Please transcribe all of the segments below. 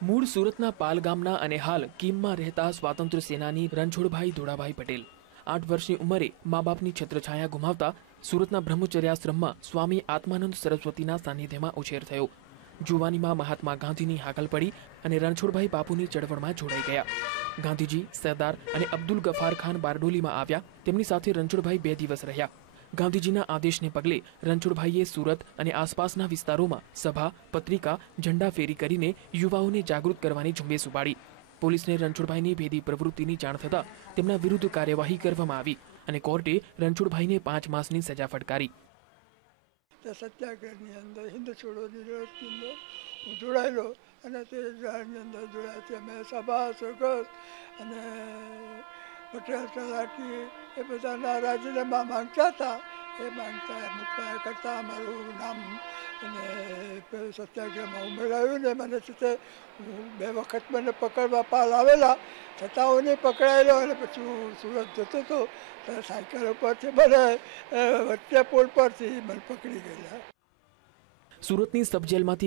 મૂળ સુરતના પાલ ગામના અને હાલ કિમમાં રહેતા સ્વાતંત્ર્ય સેનાની રણછોડભાઈ ધોળાભાઈ પટેલ. આઠ વર્ષની ઉંમરે મા બાપની છત્રછાયા ગુમાવતા સુરતના બ્રહ્મચર્યાશ્રમમાં સ્વામી આત્માનંદ સરસ્વતીના સાનિધ્યમાં ઉછેર થયો. જુવાનીમાં મહાત્મા ગાંધીની હાકલ પડી અને રણછોડભાઈ બાપુની ચળવળમાં જોડાઈ ગયા. ગાંધીજી, સરદાર અને અબ્દુલ ગફાર ખાન બારડોલીમાં આવ્યા. તેમની સાથે રણછોડભાઈ બે દિવસ રહ્યા. ગાંધીજીના આદેશને પગલે રણછોડભાઈએ સુરત અને આસપાસના વિસ્તારોમાં સભા, પત્રિકા, ઝંડા ફેરી કરીને યુવાઓને જાગૃત કરવાની ઝુંબેશ ઉપાડી. પોલીસને રણછોડભાઈની ભેદી પ્રવૃત્તિની જાણ થતાં તેમના વિરુદ્ધ કાર્યવાહી કરવામાં આવી અને કોર્ટે રણછોડભાઈને પાંચ માસની સજા ફટકારી. સત્યાગ્રહની અંદર, હિન્દ છોડોની વિરોધની અંદર હું જોડાયેલો અને તે અંદર જોડાયા અમે સભા, સરઘસ અને પટેલ તલાટી એ બધાના રાજીનામા માંગતા હતા. એ માંગતા મુખ્ય કરતાં અમારું નામ અને પેલું સત્યાગ્રહમાં ઉમેરાયું ને મને તે બે વખત મને પકડવા પાલ આવેલા. છતાં હું નહીં પકડાયેલો અને પછી હું સુરત જતો હતો. ત્યારે સાયકલ ઉપરથી મને વચ્ચે પુલ પરથી મને પકડી ગયેલા. સુરતની સબ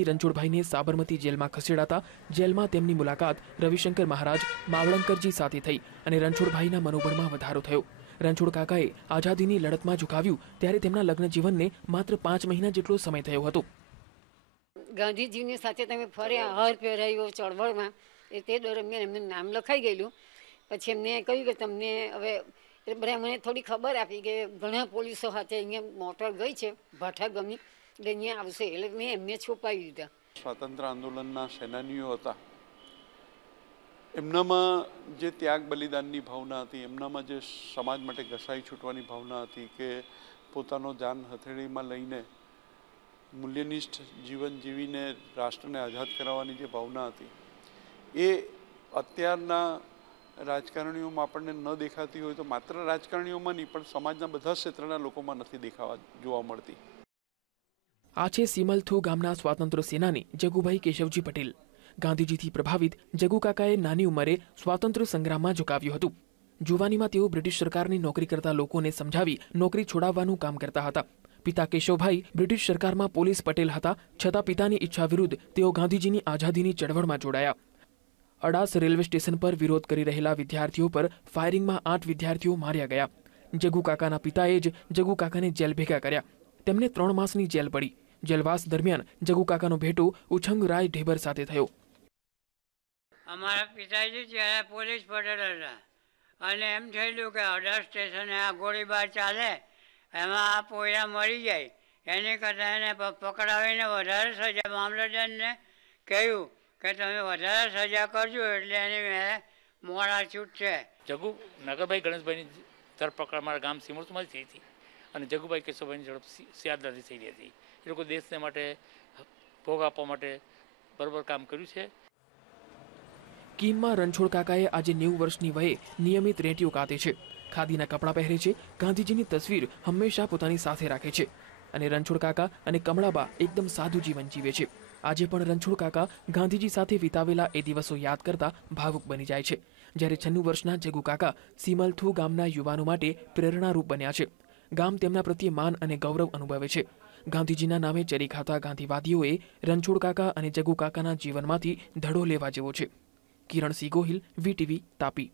રણછોડભાઈને સાબરમતી જેલમાં ખસેડાતા જેલમાં તેમની મુલાકાત રવિશંકર મહારાજ માવળંકરજી સાથે થઈ અને રણછોડભાઈના મનોબળમાં વધારો થયો. રણછોડ કાકાએ આઝાદીની લડતમાં ઝુકાવ્યું ત્યારે તેમના લગ્ન જીવનને માત્ર પાંચ મહિના જેટલો સમય થયો હતો. ગાંધીજીની સાથે તમે ફર્યા, હાર પહેરાયો ચળવળમાં, એ તે દરમિયાન એમનું નામ લખાઈ ગયેલું. પછી એમને કહ્યું કે તમને હવે, એટલે મને થોડી ખબર આપી કે ઘણા પોલીસો સાથે અહીંયા મોટર ગઈ છે ભાઠા ગમી. એટલે આવશે. એટલે મેં એમને છુપાવી દીધા. સ્વાતંત્ર્ય આંદોલનના સેનાનીઓ હતા. એમનામાં જે ત્યાગ બલિદાનની ભાવના હતી, એમનામાં જે સમાજ માટે ઘસાઈ છૂટવાની ભાવના હતી કે પોતાનો જાન હથેળીમાં લઈને મૂલ્યનિષ્ઠ જીવન જીવીને રાષ્ટ્રને આઝાદ કરાવવાની જે ભાવના હતી, એ અત્યારના રાજકારણીઓમાં આપણને ન દેખાતી હોય તો માત્ર રાજકારણીઓમાં નહીં, પણ સમાજના બધા ક્ષેત્રના લોકોમાં નથી દેખાવા જોવા મળતી. આ છે સિમલથુ ગામના સ્વાતંત્ર્ય સેનાની જગુભાઈ કેશવજી પટેલ ગાંધીજીથી પ્રભાવિત જગુ કાકાએ નાની ઉંમરે સ્વાતંત્ર્ય સંગ્રામમાં ઝુકાવ્યું હતું જુવાનીમાં તેઓ બ્રિટિશ સરકારની નોકરી કરતા લોકોને સમજાવી નોકરી છોડાવવાનું કામ કરતા હતા પિતા કેશવભાઈ બ્રિટિશ સરકારમાં પોલીસ પટેલ હતા છતાં પિતાની ઈચ્છા વિરુદ્ધ તેઓ ગાંધીજીની આઝાદીની ચળવળમાં જોડાયા અડાસ રેલવે સ્ટેશન પર વિરોધ કરી રહેલા વિદ્યાર્થીઓ પર ફાયરિંગમાં આઠ વિદ્યાર્થીઓ માર્યા ગયા જગુ કાકાના પિતાએ જ જગુ કાકાને જેલ ભેગા કર્યા તેમને ત્રણ માસની જેલ પડી. જેલવાસ દરમિયાન જગુ કાકાનો ભેટો ઉછંગ રાય ઢેબર સાથે થયો. અમારા પિતાજી ત્યારે પોલીસ પટેલ હતા. અને એમ થયેલું કે અઢાર સ્ટેશને આ ગોળીબાર ચાલે એમાં આ પોયરા મરી જાય. એની કરતાં એને પકડાવીને વધારે સજા મામલતદારને કહ્યું કે તમે વધારે સજા કરજો એટલે એની મોડા છૂટશે જગુ નગરભાઈ ગણેશભાઈની ધરપકડ મારા ગામ સિમોરતુમાંથી થઈ હતી. અને જગુભાઈ કેશવભાઈની ઝડપ સી- થઈ રહી હતી. એ લોકો દેશને માટે ભોગ આપવા માટે બરોબર કામ કર્યું છે. કીમમાં રણછોડ કાકાએ આજે નેવું વર્ષની વયે નિયમિત રેટીઓ કાતે છે. ખાદીના કપડાં પહેરે છે. ગાંધીજીની તસવીર હંમેશા પોતાની સાથે રાખે છે. અને રણછોડ કાકા અને કમળાબા એકદમ સાદું જીવન જીવે છે. આજે પણ રણછોડ કાકા ગાંધીજી સાથે વિતાવેલા એ દિવસો યાદ કરતા ભાવુક બની જાય છે. જ્યારે છન્નું વર્ષના જગુ કાકા સીમલથુ ગામના યુવાનો માટે પ્રેરણારૂપ બન્યા છે. ગામ તેમના પ્રત્યે માન અને ગૌરવ અનુભવે છે. ગાંધીજીના નામે ચરી ખાતા ગાંધીવાદીઓએ રણછોડ કાકા અને જગુ કાકાના જીવનમાંથી ધડો લેવા જેવો છે. Kiran C Gohil VTV Tapi.